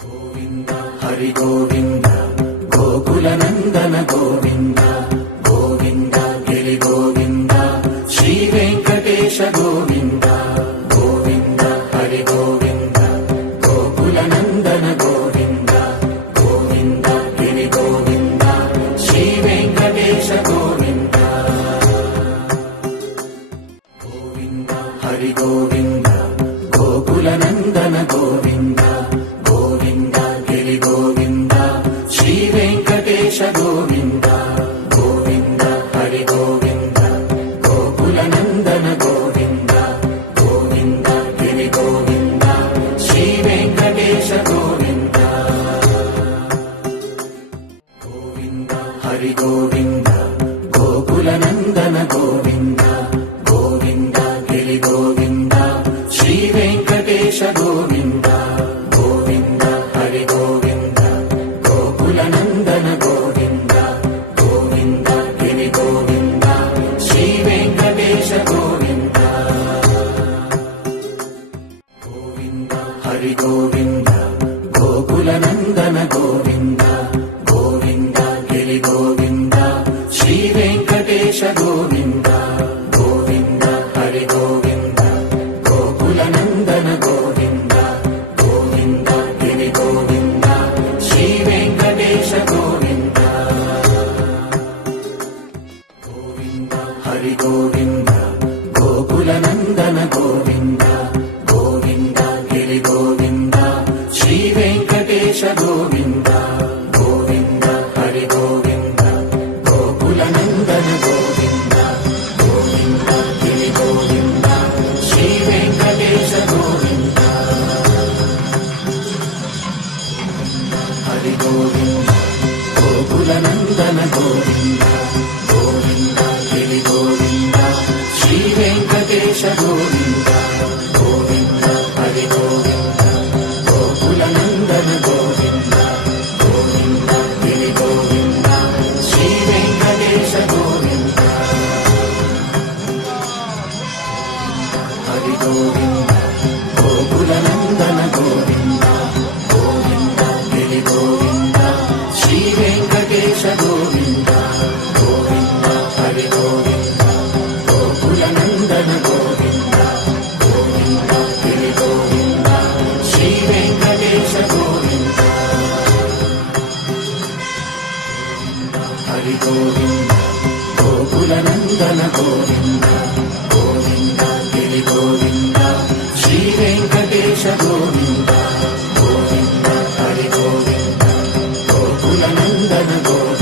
Govinda Hari Govinda Gokula Nandana Govinda Govinda Giri Govinda Shri Venkatesha Govinda Govinda Hari Govinda Gokula Nandana Govinda Govinda Giri Govinda Shri Venkatesha Govinda Govinda Hari Govinda Gokula Nandana Govinda Govinda Giri Govinda Shri Venkatesha Govinda Govinda Hari Govinda Gokula Nandana Govinda Govinda Giri Govinda Shri Venkatesha Govinda Govinda Hari Govinda Gokula Nandana Govinda Govinda Giri Govinda Shri Venkatesha Govinda Govinda Hari Govinda Gokula Nandana Govinda Govinda Giri Govinda Shri Venkatesha Govinda Govinda Hari Govinda Gokula Nandana Govinda Govinda Giri Govinda Shri Venkatesha Govinda Govinda Hari Govinda Gokula Nandana Govinda Govinda Giri Govinda Shri Venkatesha Govinda Govinda Hari Govinda Gokula Nandana Govinda Govinda Giri Govinda Shri Venkatesha Govinda Govinda Hari Govinda Gokula Nandana Govinda Govinda Giri Govinda Shri Venkatesha Govinda Hari Govinda Gokula Nandana Govinda Govinda Giri Govinda Shri Venkatesha Govinda Govinda Hari Govinda Gokula Nandana Govinda Govinda Giri Govinda Shri Venkatesha Govinda Hari Govinda Gokula Nandana Govinda Govinda Giri Govinda Shri Venkatesha Govinda Govinda Hari Govinda Gokula Nandana Govinda Govinda Giri Govinda Shri Venkatesha Govinda Hari Govinda Gokula Nandana Govinda Govinda Giri Govinda Shri Venkatesha Govinda Govinda Hari Govinda Gokula Nandana Govinda